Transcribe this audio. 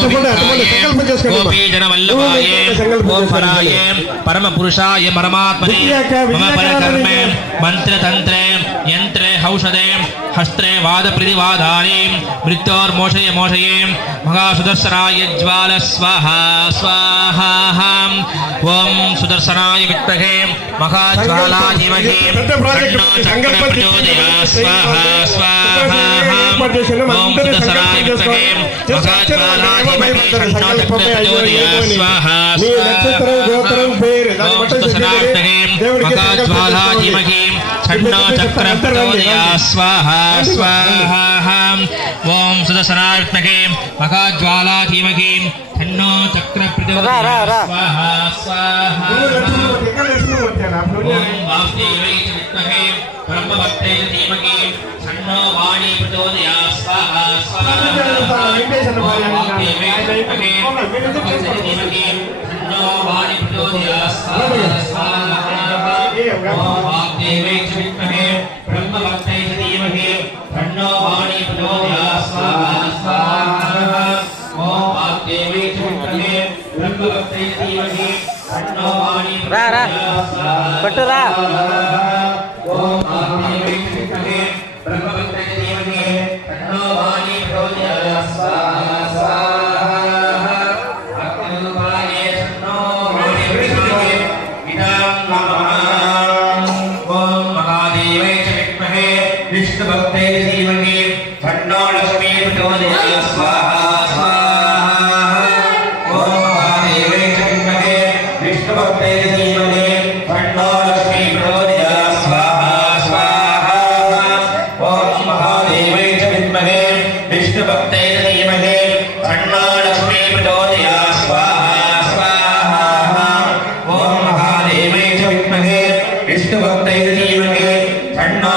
गोपी जन वल्लभाये ओम पराये परम पुरुषाय परमात्मने मम परकर्मे मंत्र तंत्रे यंत्रे औषधे हस्त्रे वाद प्रतिवादानि मृत्योर्मोषये मोषये महासुदर्शनाय ज्वाल स्वाहा स्वाहा ओम सुदर्शनाय विद्महे महाज्वाला धीमहि तन्नो चक्र प्रचोदयात् स्वाहा स्वाहा ओम सुदर्शनाय विद्महे महाज्वाला धीमहि तन्नो चक्र प्रचोदयात् स्वाहा स्वाहा ओम सुदर्शनाय विद्महे महाज्वाला धीमहि तन्नो चक्र प्रचोदयात् स्वाहा स्वाहा ओम सुदर्शनाय विद्महे महाज्वाला धीमहि तन्नो चक्र प्रचोदयात् स्वाहा स्वाहा ओम वासुदेवाय विद्महे ब्रह्मवत्ते धीमहि तन्नो वाणी प्रचोदयात् स्वाहा स्वाहा ओम वासुदेवाय विद्महे ब्रह्मवत्ते धीमहि तन्नो वाणी प्रचोदयात् स्वाहा स्वाहा ओम वासुदेवाय विद्महे ब्रह्मवत्ते धीमहि तन्नो वाणी प्रचोदयात् स्वाहा स्वाहा ओम वासुदेवाय विद्महे ब्रह्मवत्ते धीमहि तन्नो वाणी प्रचोदयात् स्वाहा पटुरा ओम वासुदेवाय विद्महे ब्रह्मवत्ते धीमहि तन्नो वाणी प्रचोदयात् स्वाहा स्वाहा अग्निरूपाय तन्नो वाणी प्रचोदयात् विदां नमः ओम महादेवाय विद्महे विष्णुभक्ते धीमहि तन्नो लक्ष्मी प्रचोदयात् स्वाहा स्वाहा ओम महादेवाय विद्महे विष्णुभक्ते धीमहि तन्नो लक्ष्मी प्रचोदयात् स्वाहा स्वाहा ओम महादेवाय विद्महे विष्णुभक्ते धीमहि तन्नो लक्ष्मी प्रचोदयात् स्वाहा स्वाहा ओम महादेवाय विद्महे विष्णुभक्ते धीमहि तन्नो